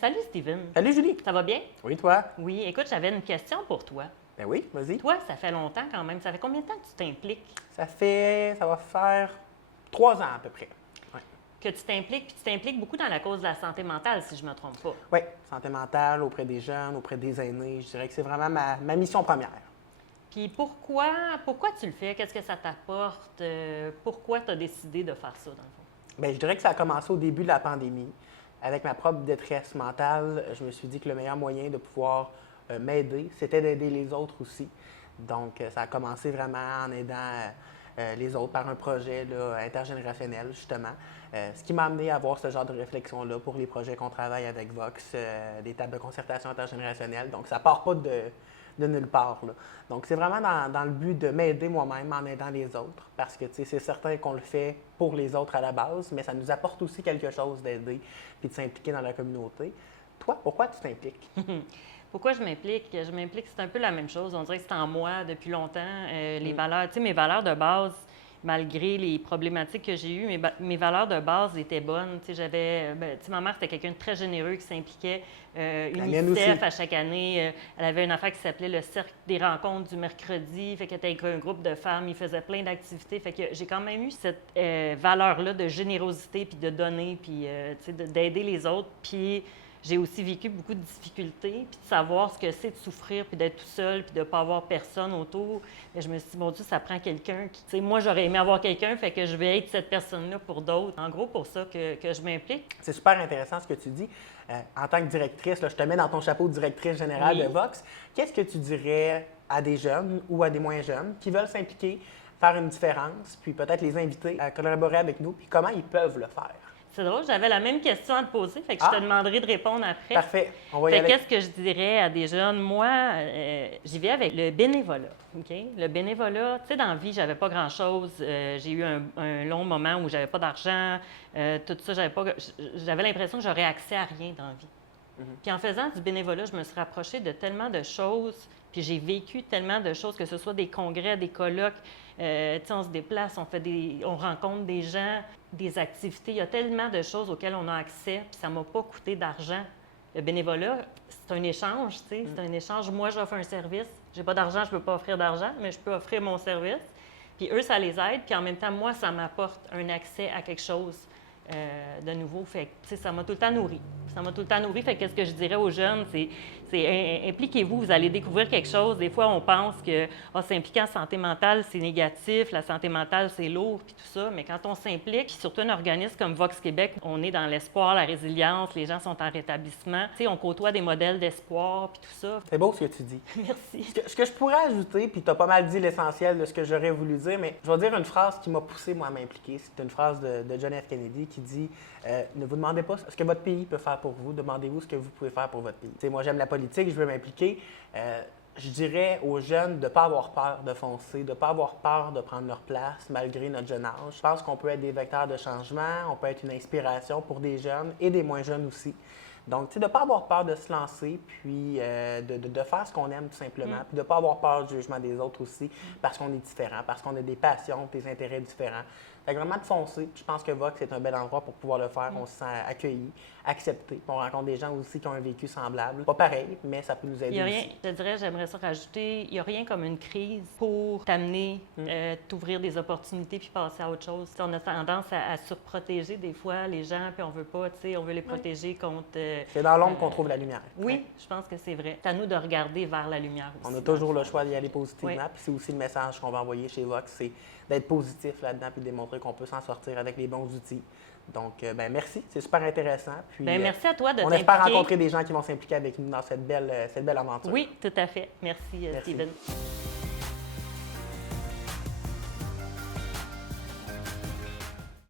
Salut Steven. Salut Julie. Ça va bien? Oui, toi? Oui, écoute, j'avais une question pour toi. Ben oui, vas-y. Toi, ça fait longtemps quand même. Ça fait combien de temps que tu t'impliques? Ça va faire 3 ans à peu près. Oui, Que tu t'impliques, puis tu t'impliques beaucoup dans la cause de la santé mentale, si je ne me trompe pas. ouais, santé mentale auprès des jeunes, auprès des aînés. Je dirais que c'est vraiment ma mission première. Puis pourquoi tu le fais? Qu'est-ce que ça t'apporte? Pourquoi tu as décidé de faire ça, dans le fond? Bien, je dirais que ça a commencé au début de la pandémie. Avec ma propre détresse mentale, je me suis dit que le meilleur moyen de pouvoir m'aider, c'était d'aider les autres aussi. Donc, ça a commencé vraiment en aidant les autres par un projet là, intergénérationnel, justement. Ce qui m'a amené à avoir ce genre de réflexion-là pour les projets qu'on travaille avec Vox, des tables de concertation intergénérationnelle. Donc, ça part pas de nulle part, là. Donc, c'est vraiment dans le but de m'aider moi-même en aidant les autres. Parce que, tu sais, c'est certain qu'on le fait pour les autres à la base, mais ça nous apporte aussi quelque chose d'aider puis de s'impliquer dans la communauté. Toi, pourquoi tu t'impliques? Pourquoi je m'implique? Je m'implique, c'est un peu la même chose. On dirait que c'est en moi depuis longtemps. Les valeurs, tu sais, mes valeurs de base, malgré les problématiques que j'ai eues, mes valeurs de base étaient bonnes. Tu sais, tu sais, ma mère, c'était quelqu'un de très généreux qui s'impliquait. UNICEF, à chaque année, elle avait une affaire qui s'appelait le Cercle des rencontres du mercredi. Fait qu'elle était avec un groupe de femmes, ils faisaient plein d'activités. Fait que j'ai quand même eu cette valeur-là de générosité, puis de donner, puis tu sais, d'aider les autres. Puis j'ai aussi vécu beaucoup de difficultés, puis de savoir ce que c'est de souffrir, puis d'être tout seul, puis de ne pas avoir personne autour. Et je me suis dit, mon Dieu, ça prend quelqu'un qui... Tu sais, moi, j'aurais aimé avoir quelqu'un, fait que je vais être cette personne-là pour d'autres. En gros, pour ça que je m'implique. C'est super intéressant ce que tu dis. En tant que directrice, là, je te mets dans ton chapeau de directrice générale Oui. de Vox. Qu'est-ce que tu dirais à des jeunes ou à des moins jeunes qui veulent s'impliquer, faire une différence, puis peut-être les inviter à collaborer avec nous, puis comment ils peuvent le faire? C'est drôle, j'avais la même question à te poser, fait que je te demanderai de répondre après. Parfait, on va y Fait aller. qu'est-ce que je dirais à des jeunes? Moi, j'y vais avec le bénévolat, OK? Le bénévolat, tu sais, dans la vie, j'avais pas grand-chose. J'ai eu un long moment où j'avais pas d'argent, tout ça, j'avais l'impression que j'aurais accès à rien dans la vie. Puis en faisant du bénévolat, je me suis rapprochée de tellement de choses, puis j'ai vécu tellement de choses, que ce soit des congrès, des colloques, tu sais, on se déplace, on rencontre des gens, des activités. Il y a tellement de choses auxquelles on a accès, puis ça ne m'a pas coûté d'argent. Le bénévolat, c'est un échange, tu sais, c'est un échange. Moi, j'offre un service. J'ai pas d'argent, je ne peux pas offrir d'argent, mais je peux offrir mon service. Puis eux, ça les aide, puis en même temps, moi, ça m'apporte un accès à quelque chose de nouveau. Fait que, tu sais, ça m'a tout le temps nourri. Ça m'a tout le temps nourri. Fait que qu'est-ce que je dirais aux jeunes, c'est impliquez-vous, vous allez découvrir quelque chose. Des fois, on pense que s'impliquer en santé mentale, c'est négatif, la santé mentale, c'est lourd, puis tout ça. Mais quand on s'implique, puis surtout un organisme comme Vox Québec, on est dans l'espoir, la résilience, les gens sont en rétablissement. Tu sais, on côtoie des modèles d'espoir, puis tout ça. C'est beau ce que tu dis. Merci. Ce que je pourrais ajouter, puis tu as pas mal dit l'essentiel de ce que j'aurais voulu dire, mais je vais dire une phrase qui m'a poussé, moi, à m'impliquer. C'est une phrase de John F. Kennedy qui dit ne vous demandez pas ce que votre pays peut faire pour vous, demandez-vous ce que vous pouvez faire pour votre pays. Tu sais, moi, j'aime la politique, je veux m'impliquer. Je dirais aux jeunes de ne pas avoir peur de foncer, de ne pas avoir peur de prendre leur place malgré notre jeune âge. Je pense qu'on peut être des vecteurs de changement, on peut être une inspiration pour des jeunes et des moins jeunes aussi. Donc, tu sais, de ne pas avoir peur de se lancer, puis de faire ce qu'on aime tout simplement, puis de ne pas avoir peur du jugement des autres aussi, parce qu'on est différent, parce qu'on a des passions, des intérêts différents. Fait que vraiment de foncer. Je pense que Vox est un bel endroit pour pouvoir le faire. On se sent accueilli, accepté. On rencontre des gens aussi qui ont un vécu semblable. Pas pareil, mais ça peut nous aider Il y a rien, aussi. je te dirais, j'aimerais ça rajouter, il n'y a rien comme une crise pour t'amener, t'ouvrir des opportunités puis passer à autre chose. T'sais, on a tendance à surprotéger des fois les gens, puis on veut pas, tu sais, on veut les protéger contre... C'est dans l'ombre qu'on trouve la lumière. Oui, je pense que c'est vrai. C'est à nous de regarder vers la lumière aussi. On a toujours le choix d'y aller positivement. Oui. Puis c'est aussi le message qu'on va envoyer chez Vox, c'est d'être positif là-dedans puis de démontrer qu'on peut s'en sortir avec les bons outils. Donc, ben merci, c'est super intéressant. Puis, merci à toi de on t'impliquer. espère rencontrer des gens qui vont s'impliquer avec nous dans cette belle aventure. Oui, tout à fait. Merci. Merci. Steven.